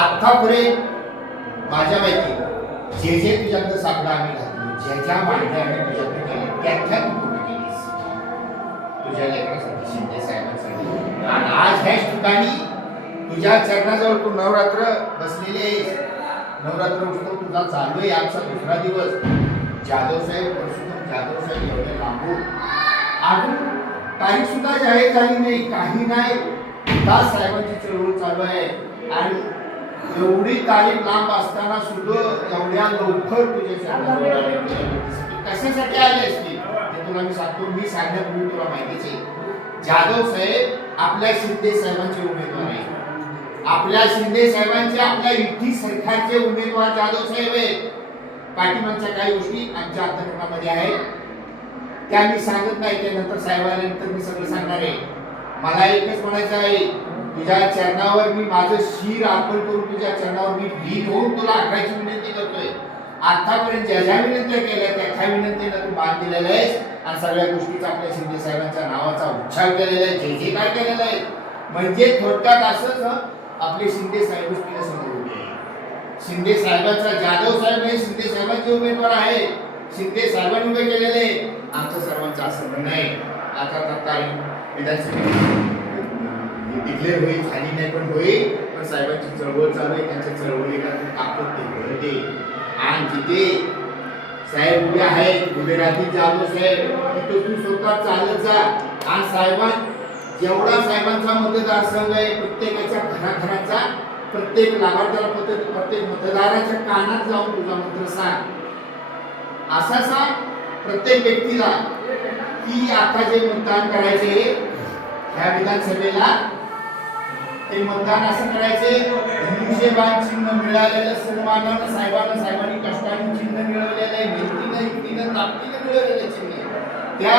आतापर्यंत माझ्या माहिती जे जे तुझ्याकडे सापडा आम्ही घातलो ज्या ज्या मागण्या आम्ही तुझ्याकडे केल्या त्या त्या तू पूर्ण केलीस तुझ्या लेकरासाठी शिंदे साहेबांसाठी. आणि आज ह्याच ठिकाणी तुझ्या चरणाजवळ तू नवरात्र बसलेले नवरात्र उत्सव तुझा चालू आहे आजचा दुसरा दिवस. जाधव साहेब परशुराम जाधव साहेब एवढे लांबून. अजून तारीख सुद्धा जाहीर झाली नाही काही नाही. दास साहेबांची चळवळ चालू आहे. आणि एवढी तारीख लांब असताना सुद्धा एवढ्या लवकर तुझे कशासाठी आले असतील ते तुला मी सांगतो. मी सांगण्यापूर्वी तुला माहितीच आहे. जाधव साहेब आपल्या शिंदे साहेबांचे उमेदवार आहे आपल्या शिंदे साहेबांचे आपल्या युती सरकारचे उमेदवार जाधव साहेब आहेत. पाठिंबाच्या काही गोष्टी आमच्या अंतर्गतामध्ये आहेत. त्या मी सांगत नाही त्यानंतर नंतर साहेब आल्यानंतर मी सगळं सांगणार आहे. मला एकच म्हणायचं आहे तुझ्या चरणावर मी माझं शिर अर्पण करून तुझ्या चरणावर मी लीन होऊन तुला आठवायची विनंती करतोय. आतापर्यंत ज्या ज्या विनंत्या केल्या त्या त्या विनंतीला तू मान दिलेला आहेस आणि सगळ्या गोष्टीचा आपल्या शिंदे साहेबांच्या नावाचा उच्चार केलेला आहे जे जे काय केलेलं आहे. म्हणजे थोडक्यात असंच आपले शिंदे साहेब तुझ्या समोर उभे आहे शिंदे साहेबांचा जाधव साहेब हे शिंदे साहेबांचे उमेदवार आहे शिंदे साहेबांनी उभे केलेले आमचं सर्वांचं असं म्हणणं आहे. आता तत्कालीन विधानसभेत डिक्लेअर होईल झाली नाही पण होईल. पण साहेबांची चळवळ चालू आहे त्यांच्या चळवळीला ताकद ते घडते दे आणि तिथे साहेब उभे आहेत उभे राहतील जाधव साहेब तिथं तू स्वतः चालत जा. आणि साहेबां जेवढा साहेबांचा मतदारसंघ आहे प्रत्येकाच्या घराघराचा प्रत्येक लाभार्थ्याला पद्धत प्रत्येक मतदाराच्या कानात जाऊन तुझा मंत्र सांग. असा सांग प्रत्येक व्यक्तीला की आता जे मतदान करायचे ह्या विधानसभेला ते मतदान असं करायचे धनुष्यबाण चिन्ह मिळालेलं सन्मानानं साहेबांना साहेबांनी कष्टाने चिन्ह मिळवलेलं आहे व्यक्तीनं युक्तीनं ताकदीनं मिळवलेलं चिन्ह त्या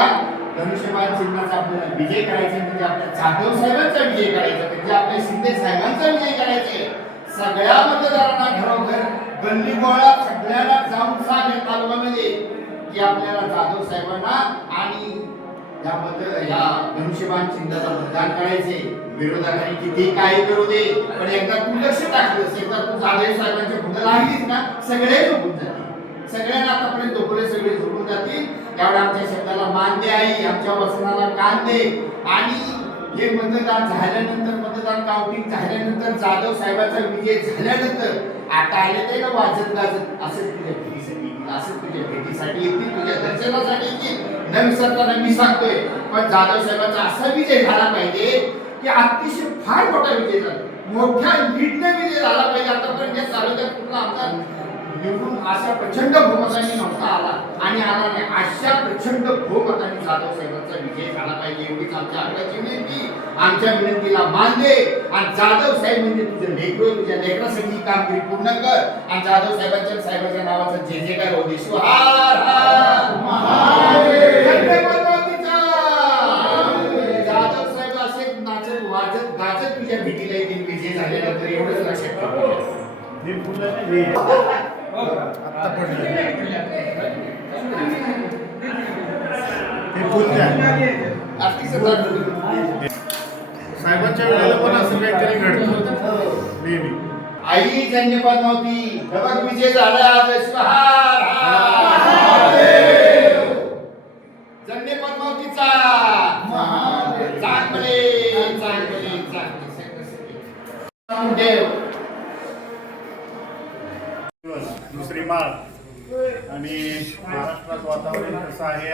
धनुष्यबाण चिन्हाचा आपल्याला विजय करायचा म्हणजे आपल्या जाधव साहेबांचा विजय करायचा म्हणजे आपल्या शिंदे साहेबांचा विजय करायचे सगळ्या मतदारांना घरोघर गल्ली गोळा सगळ्यांना जाऊन सांग तालुक्यामध्ये की आपल्याला जाधव साहेबांना आणि याबद्दल या धनुष्यबाण चिन्हाचा मतदान करायचे विरोधकांनी किती काही करू दे पण एकदा तू लक्ष टाकलंस एकदा तू जाधव साहेबांच्या पुढे लागलीस ना सगळे झोपून जातील. सगळ्यांना आतापर्यंत झोपले सगळे झोपून जातील. त्यावर आमच्या शब्दाला मान दे आई आमच्या वसनाला कान दे. आणि हे मतदान झाल्यानंतर मतदान काउंटिंग झाल्यानंतर जाधव साहेबाचा विजय झाल्यानंतर आता आले ते ना वाजत गाजत असं सगळी भेटीसाठी तुझ्या भेटीसाठी येतील तुझ्या दर्शनासाठी येतील न विसरताना मी सांगतोय पण जाधव साहेबांचा असा विजय झाला पाहिजे की अतिशय फार मोठा विजय झाला. मोठ्या लीडने विजय झाला पाहिजे आतापर्यंत. या तालुक्यात कुठला आमदार निवडून अशा प्रचंड बहुमताने नव्हता आला. आणि आला नाही. अशा प्रचंड बहुमताने जाधव साहेबांचा विजय झाला पाहिजे एवढीच आमच्या आग्रहाची विनंती. आमच्या विनंतीला मान दे. आणि जाधव साहेब म्हणजे तुझं लेकरो तुझ्या लेकरासाठी कामगिरी पूर्ण कर. आणि जाधव साहेबांच्या साहेबांच्या नावाचा जे जे काय होते हार. जाधव साहेब असे नाचत वाजत गाजत तुझ्या भेटीला येतील. विजय झाल्यानंतर एवढंच लक्षात ठेव. आत्ता पडलं हे साहेबांच्या वेळेला पण असं काहीतरी घडतं नेहमी. आई पद्मावती बघ विजय झाला.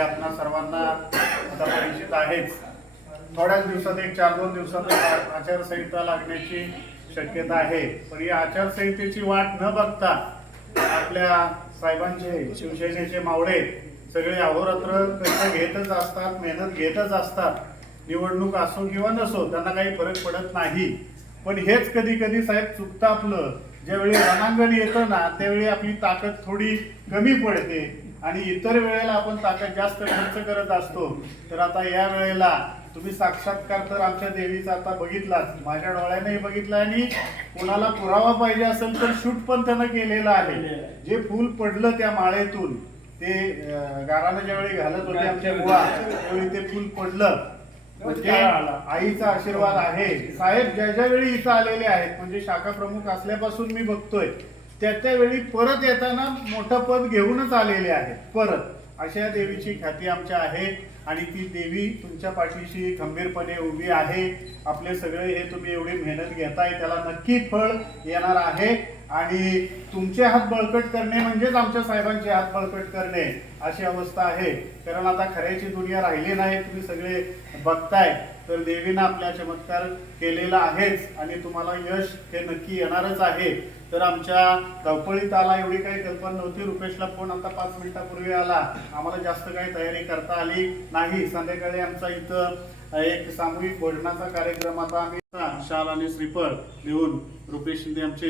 आपणा सर्वांना आता परिचित आहेच. थोड्याच दिवसात एक चार दोन दिवसात आचारसंहिता लागण्याची शक्यता आहे. पण या आचारसंहितेची वाट न बघता आपल्या साहेबांचे शिवसेनेचे मावळे सगळे अहोरात्र कष्ट घेतच असतात मेहनत घेतच असतात. निवडणूक असो किंवा नसो त्यांना काही फरक पडत नाही. पण हेच कधी कधी साहेब चुकतं आपलं. ज्यावेळी रणांगण येतं ना त्यावेळी आपली ताकद थोडी कमी पडते. आणि इतर वेळेला आपण ताकद जास्त खर्च करत असतो तर आता या वेळेला तुम्ही साक्षात्कार तर आमच्या देवीचा आता बघितलाच माझ्या डोळ्यानेही बघितला आणि कोणाला पुरावा पाहिजे असेल तर शूट पण त्यानं केलेलं आहे. जे फूल पडलं त्या माळेतून ते गाराला गारानं ज्यावेळी घालत होते आमच्या बुवा त्यावेळी ते फूल पडलं. म्हणजे आईचा आशीर्वाद आहे. साहेब ज्या ज्या वेळी इथं आलेले आहेत म्हणजे शाखा प्रमुख असल्यापासून मी बघतोय. त्या त्यावेळी परत येताना मोठं पद घेऊनच आलेले आहेत. परत. अशा या देवीची ख्याती आमच्या आहे आणि ती देवी तुमच्या पाठीशी खंबीरपणे उभी आहे. आपले सगळे हे तुम्ही एवढी मेहनत घेताय त्याला नक्की फळ येणार आहे. आणि तुमचे हात बळकट करणे म्हणजेच आमच्या साहेबांचे हात बळकट करणे अशी अवस्था आहे. कारण आता खऱ्याची दुनिया राहिली नाही तुम्ही सगळे बघताय. तर देवीनं आपल्या चमत्कार केलेला आहेच आणि तुम्हाला यश हे नक्की येणारच आहे. तर आमच्या धावपळीत आला एवढी काही कल्पना नव्हती. रुपेशला फोन आता पाच मिनिटापूर्वी आला. आम्हाला जास्त काही तयारी करता आली नाही. संध्याकाळी आमचा इथं एक सामूहिक भोजनाचा कार्यक्रम आता आम्ही शाल आणि श्रीफळ देऊन रुपेश शिंदे आमचे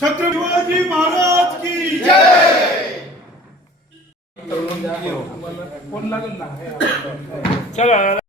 छत्रपती शिवाजी महाराज की जय! चला.